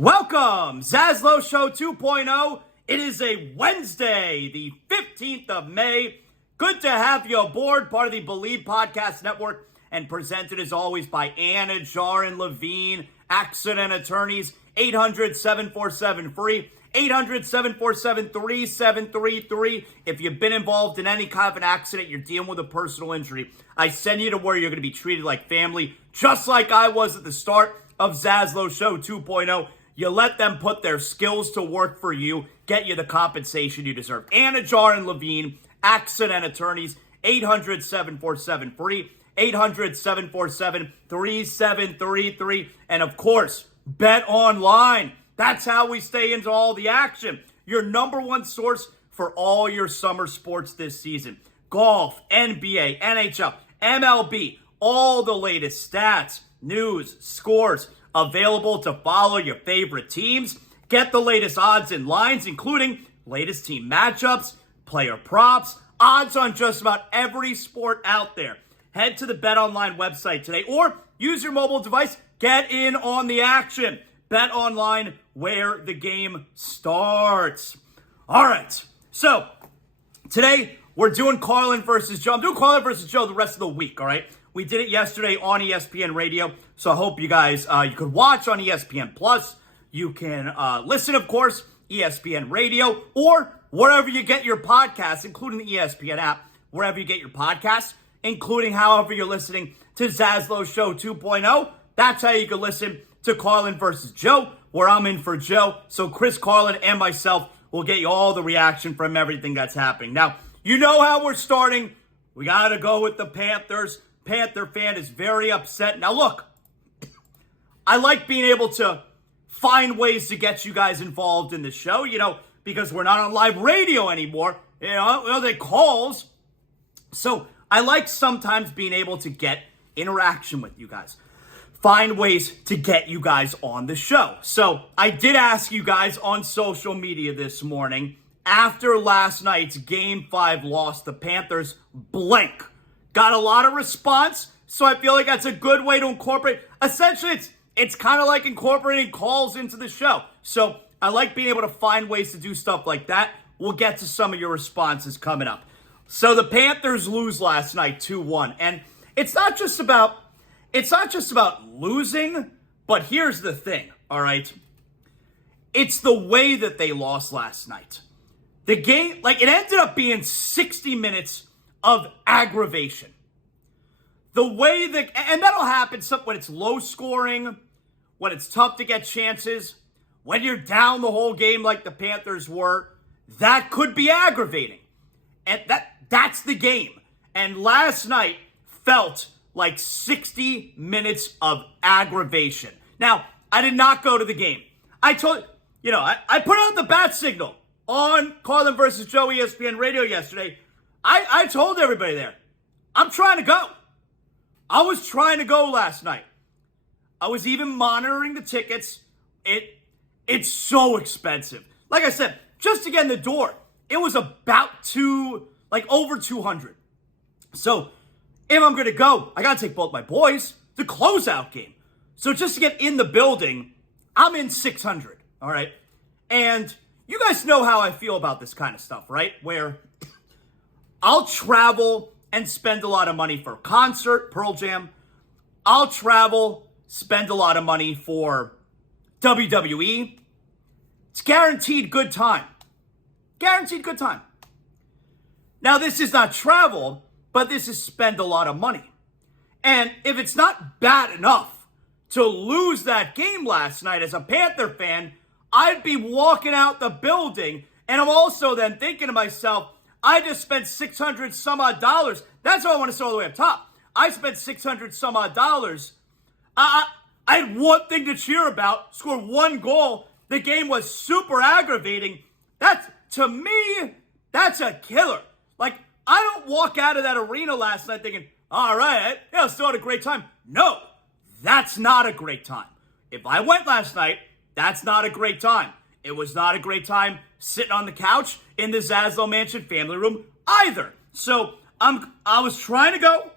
Welcome, ZASLOW Show 2.0. It is a Wednesday, the 15th of May. Good to have you aboard, part of the Believe Podcast Network, and presented as always by Anidjar and Levine, accident attorneys, 800-747-FREE, 800-747-3733. If you've been involved in any kind of an accident, you're dealing with a personal injury, I send you to where you're going to be treated like family, just like I was at the start of ZASLOW Show 2.0. You let them put their skills to work for you, get you the compensation you deserve. Anidjar and Levine, accident attorneys, 800-747-FREE, 800-747-3733. And of course, Bet Online. That's how we stay into all the action. Your number one source for all your summer sports this season. Golf, NBA, NHL, MLB, all the latest stats, news, scores, available to follow your favorite teams. Get the latest odds and lines, including latest team matchups, player props, odds on just about every sport out there. Head to the BetOnline website today or use your mobile device. Get in on the action. BetOnline, where the game starts. All right, so today we're doing Carlin versus Joe. I'm doing Carlin versus Joe the rest of the week, all right? We did it yesterday on ESPN Radio, so I hope you guys, you could watch on ESPN Plus. You can listen, of course, ESPN Radio, or wherever you get your podcasts, including the ESPN app, wherever you get your podcasts, including however you're listening to ZASLOW Show 2.0. That's how you can listen to Carlin versus Joe, where I'm in for Joe. So Chris Carlin and myself will get you all the reaction from everything that's happening. Now, you know how we're starting. We got to go with the Panthers. Panther fan is very upset. Now, look, I like being able to find ways to get you guys involved in the show, because we're not on live radio anymore. They calls. So I like sometimes being able to get interaction with you guys. Find ways to get you guys on the show. So I did ask you guys on social media this morning, after last night's Game 5 loss, the Panthers blank. Got a lot of response, so I feel like that's a good way to incorporate. Essentially, it's kind of like incorporating calls into the show. So I like being able to find ways to do stuff like that. We'll get to some of your responses coming up. So the Panthers lose last night 2-1, and it's not just about losing, but here's the thing, all right? It's the way that they lost last night. The game, it ended up being 60 minutes of aggravation. The way that, and that'll happen when it's low scoring, when it's tough to get chances, when you're down the whole game like the Panthers were, that could be aggravating. And that's the game. And last night felt like 60 minutes of aggravation. Now, I did not go to the game. I told, I put out the bat signal on Carlin versus Joe ESPN Radio yesterday. I told everybody there, I'm trying to go. I was trying to go last night. I was even monitoring the tickets. It's so expensive. Like I said, just to get in the door, it was about over 200. So if I'm going to go, I got to take both my boys. The closeout game. So just to get in the building, I'm in 600. All right. And you guys know how I feel about this kind of stuff, right? Where I'll travel and spend a lot of money for a concert, Pearl Jam. I'll travel, spend a lot of money for WWE. It's guaranteed good time. Guaranteed good time. Now, this is not travel, but this is spend a lot of money. And if it's not bad enough to lose that game last night as a Panther fan, I'd be walking out the building, and I'm also then thinking to myself, I just spent $600 some odd dollars. That's why I want to start all the way up top. I spent $600 some odd dollars. I had one thing to cheer about, scored one goal. The game was super aggravating. To me, that's a killer. I don't walk out of that arena last night thinking, all right, I still had a great time. No, that's not a great time. If I went last night, that's not a great time. It was not a great time sitting on the couch in the ZASLOW Mansion family room either. So I was trying to go.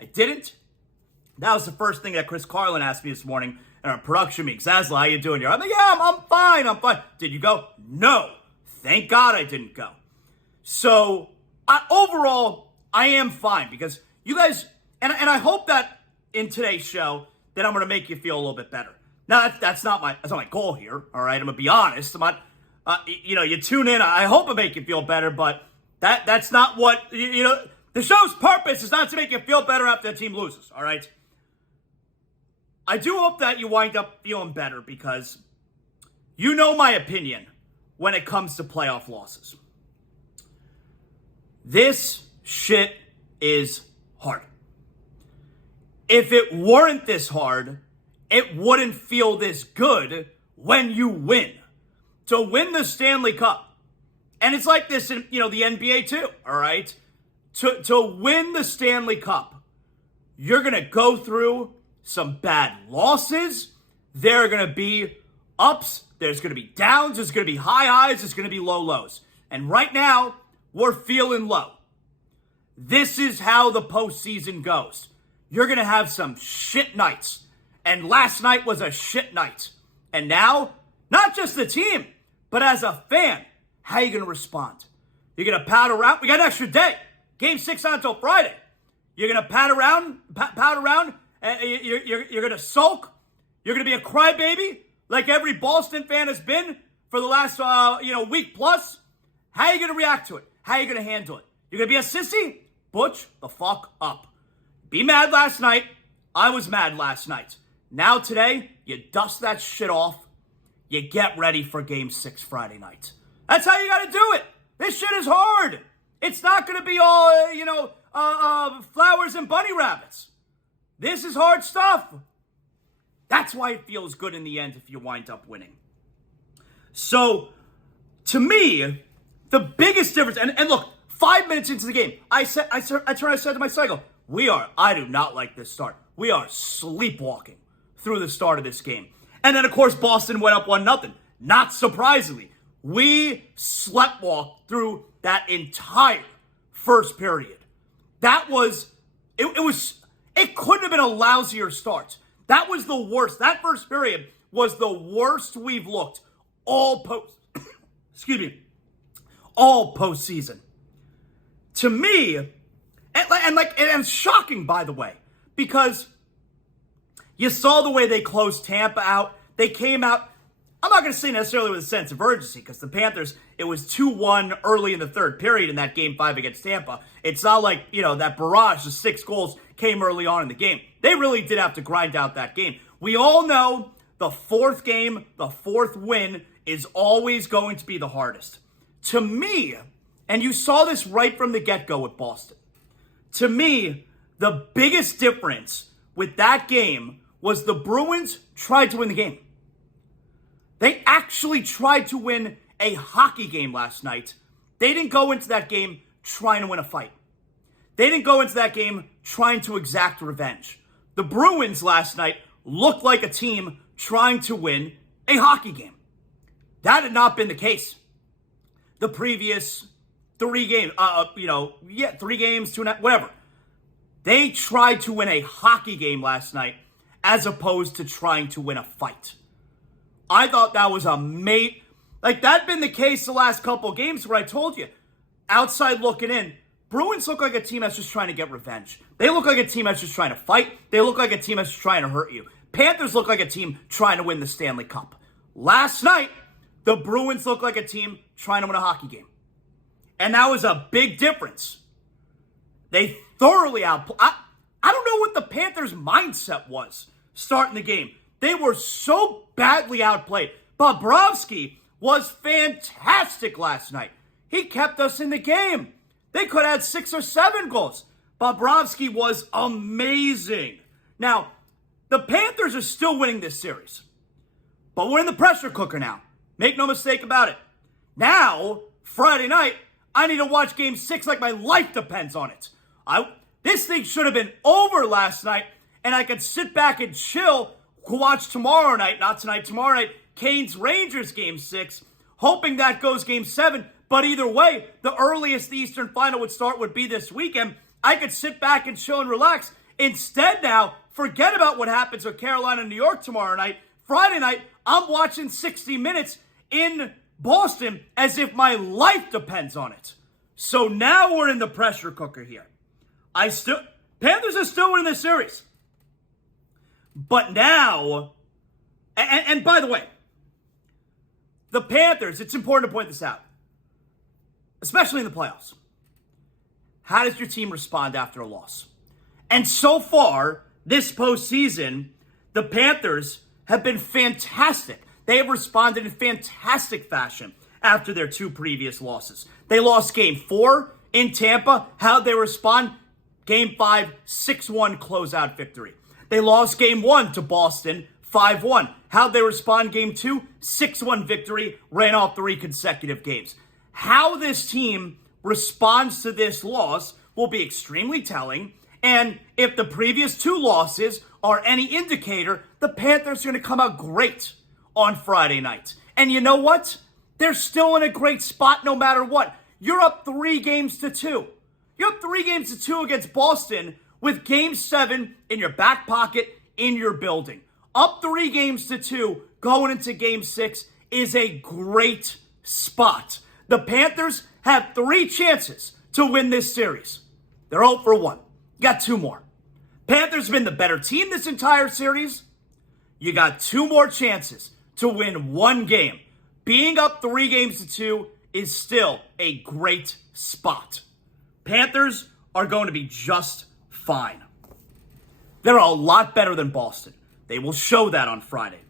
I didn't. That was the first thing that Chris Carlin asked me this morning. and our production meeting, ZASLOW, how you doing here? I'm like, yeah, I'm fine. Did you go? No. Thank God I didn't go. So, overall, I am fine because you guys, and I hope that in today's show that I'm going to make you feel a little bit better. Now, that's not my goal here, all right? I'm going to be honest. I'm not, you tune in. I hope I make you feel better, but that's not what, the show's purpose is not to make you feel better after the team loses, all right? I do hope that you wind up feeling better because you know my opinion when it comes to playoff losses. This shit is hard. If it weren't this hard, it wouldn't feel this good when you win. To win the Stanley Cup, and it's like this in, the NBA too, all right? To win the Stanley Cup, you're going to go through some bad losses. There are going to be ups. There's going to be downs. There's going to be high highs. There's going to be low lows. And right now, we're feeling low. This is how the postseason goes. You're going to have some shit nights. And last night was a shit night. And now, not just the team, but as a fan, how are you going to respond? You're going to pout around? We got an extra day. Game 6 on until Friday. You're going to pout around, and you're going to sulk. You're going to be a crybaby like every Boston fan has been for the last, week plus. How are you going to react to it? How are you going to handle it? You're going to be a sissy? Butch the fuck up. Be mad last night. I was mad last night. Now today, you dust that shit off. You get ready for Game 6 Friday night. That's how you got to do it. This shit is hard. It's not going to be all, flowers and bunny rabbits. This is hard stuff. That's why it feels good in the end if you wind up winning. So, to me, the biggest difference, and look, 5 minutes into the game, I said to my cycle, I do not like this start. We are sleepwalking through the start of this game. And then, of course, Boston went up 1-0. Not surprisingly, we sleptwalked through that entire first period. That was, it couldn't have been a lousier start. That was the worst. That first period was the worst we've looked all postseason. To me, and it's shocking, by the way, because you saw the way they closed Tampa out. They came out, I'm not going to say necessarily with a sense of urgency, because the Panthers, it was 2-1 early in the third period in that Game 5 against Tampa. It's not like, that barrage of 6 goals came early on in the game. They really did have to grind out that game. We all know the fourth game, the fourth win, is always going to be the hardest. To me, and you saw this right from the get-go with Boston, to me, the biggest difference with that game was the Bruins tried to win the game. They actually tried to win a hockey game last night. They didn't go into that game trying to win a fight. They didn't go into that game trying to exact revenge. The Bruins last night looked like a team trying to win a hockey game. That had not been the case the previous 3 games, 3 games, 2 nights, whatever. They tried to win a hockey game last night as opposed to trying to win a fight. I thought that was like that'd been the case the last couple of games where I told you, outside looking in, Bruins look like a team that's just trying to get revenge. They look like a team that's just trying to fight. They look like a team that's just trying to hurt you. Panthers look like a team trying to win the Stanley Cup. Last night, the Bruins look like a team trying to win a hockey game. And that was a big difference. They thoroughly outplayed. I don't know what the Panthers' mindset was starting the game. They were so badly outplayed. Bobrovsky was fantastic last night. He kept us in the game. They could have had 6 or 7 goals. Bobrovsky was amazing. Now, the Panthers are still winning this series. But we're in the pressure cooker now. Make no mistake about it. Now, Friday night, I need to watch Game 6 like my life depends on it. This thing should have been over last night, and I could sit back and chill, watch tomorrow night, not tonight, tomorrow night, Canes-Rangers Game 6, hoping that goes Game 7. But either way, the earliest the Eastern Final would start would be this weekend. I could sit back and chill and relax Instead now, forget about what happens with Carolina and New York tomorrow night. Friday night, I'm watching 60 Minutes in Boston as if my life depends on it. So now we're in the pressure cooker here. Panthers are still winning this series. But now, and by the way, the Panthers, it's important to point this out, especially in the playoffs. How does your team respond after a loss? And so far, this postseason, the Panthers have been fantastic. They have responded in fantastic fashion after their 2 previous losses. They lost Game 4 in Tampa. How'd they respond? Game 5, 6-1 closeout victory. They lost Game 1 to Boston, 5-1. How'd they respond? Game 2, 6-1 victory, ran off 3 consecutive games. How this team responds to this loss will be extremely telling. And if the previous 2 losses are any indicator, the Panthers are going to come out great on Friday night. And you know what? They're still in a great spot no matter what. You're up 3-2. You're up 3-2 against Boston with Game 7 in your back pocket in your building. Up 3-2 going into Game 6 is a great spot. The Panthers have 3 chances to win this series. They're 0 for 1. You got 2 more. Panthers have been the better team this entire series. You got 2 more chances to win 1 game. Being up 3-2 is still a great spot. Panthers are going to be just fine. They're a lot better than Boston. They will show that on Friday.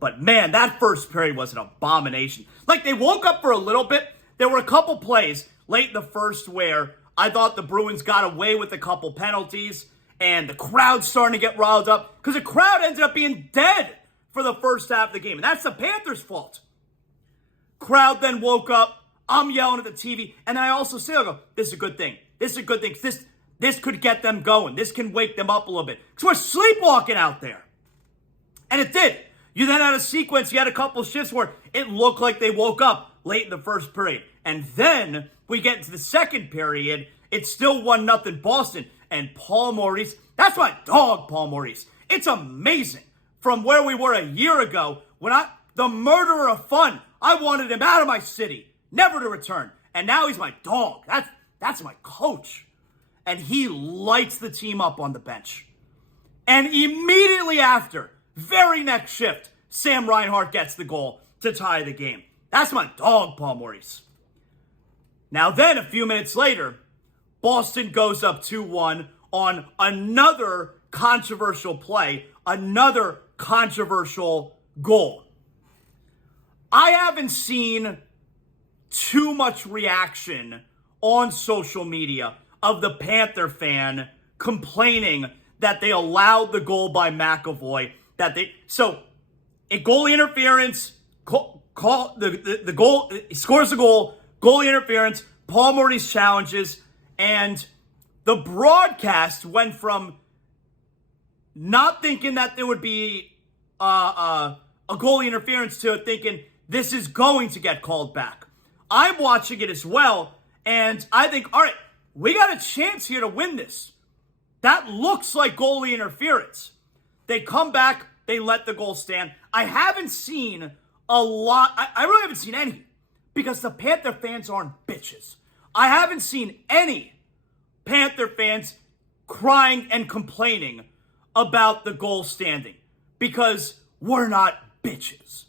But man, that first period was an abomination. Like, they woke up for a little bit. There were a couple plays late in the first where I thought the Bruins got away with a couple penalties, and the crowd's starting to get riled up because the crowd ended up being dead for the first half of the game. And that's the Panthers' fault. Crowd then woke up. I'm yelling at the TV. And then I also say, I go, this is a good thing. This is a good thing. This could get them going. This can wake them up a little bit. Because we're sleepwalking out there. And it did. You then had a sequence. You had a couple shifts where it looked like they woke up late in the first period. And then we get into the second period. It's still 1-0 Boston. And Paul Maurice, that's my dog, Paul Maurice. It's amazing. From where we were a year ago, when the murderer of fun, I wanted him out of my city, never to return. And now he's my dog. That's my coach. And he lights the team up on the bench. And immediately after, very next shift, Sam Reinhart gets the goal to tie the game. That's my dog, Paul Maurice. Now then, a few minutes later, Boston goes up 2-1 on another controversial play, another controversial goal. I haven't seen too much reaction on social media of the Panther fan complaining that they allowed the goal by McAvoy. So, a goalie interference, the goal, he scores a goal, goalie interference, Paul Maurice challenges, and the broadcast went from not thinking that there would be a goalie interference to thinking this is going to get called back. I'm watching it as well, and I think, all right, we got a chance here to win this. That looks like goalie interference. They come back, they let the goal stand. I haven't seen a lot. I really haven't seen any because the Panther fans aren't bitches. I haven't seen any Panther fans crying and complaining about the goal standing because we're not bitches.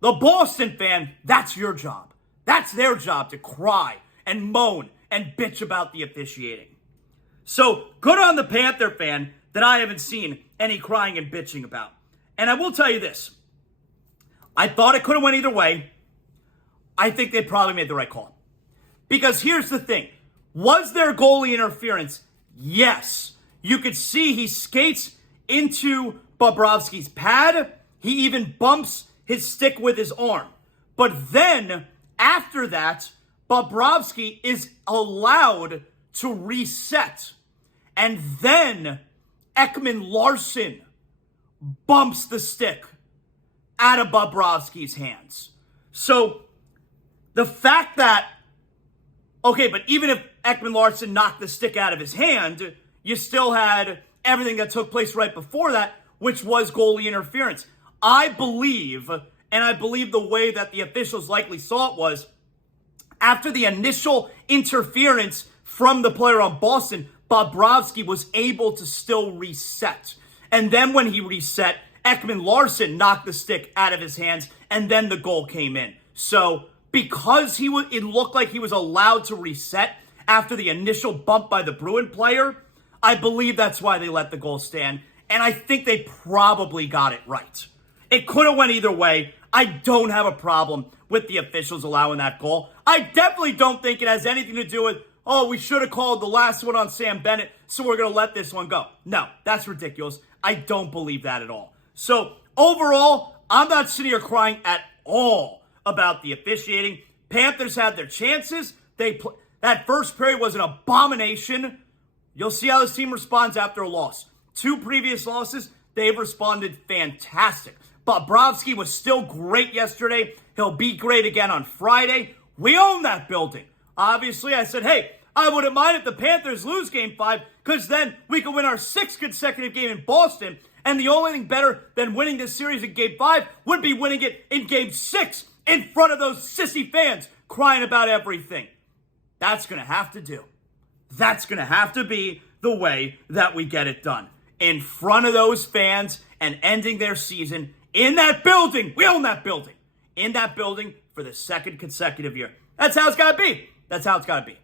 The Boston fan, that's your job. That's their job to cry and moan and bitch about the officiating. So good on the Panther fan that I haven't seen any crying and bitching about. And I will tell you this. I thought it could have went either way. I think they probably made the right call. Because here's the thing. Was there goalie interference? Yes. You could see he skates into Bobrovsky's pad. He even bumps his stick with his arm. But then, after that, Bobrovsky is allowed to reset. And then Ekman-Larsson bumps the stick out of Bobrovsky's hands. So, the fact that, okay, but even if Ekman-Larsson knocked the stick out of his hand, you still had everything that took place right before that, which was goalie interference. I believe the way that the officials likely saw it was, after the initial interference from the player on Boston, Bobrovsky was able to still reset. And then when he reset, Ekman-Larsson knocked the stick out of his hands, and then the goal came in. So because it looked like he was allowed to reset after the initial bump by the Bruin player, I believe that's why they let the goal stand. And I think they probably got it right. It could have went either way. I don't have a problem with the officials allowing that goal. I definitely don't think it has anything to do with, oh, we should have called the last one on Sam Bennett, so we're going to let this one go. No, that's ridiculous. I don't believe that at all. So overall, I'm not sitting here crying at all about the officiating. Panthers had their chances. That first period was an abomination. You'll see how this team responds after a loss. 2 previous losses, they've responded fantastic. Bobrovsky was still great yesterday. He'll be great again on Friday. We own that building. Obviously, I said, hey, I wouldn't mind if the Panthers lose Game 5, because then we could win our 6th consecutive game in Boston. And the only thing better than winning this series in Game 5 would be winning it in Game 6 in front of those sissy fans crying about everything. That's going to have to do. That's going to have to be the way that we get it done. In front of those fans and ending their season in that building. We own that building. In that building for the 2nd consecutive year. That's how it's got to be. That's how it's got to be.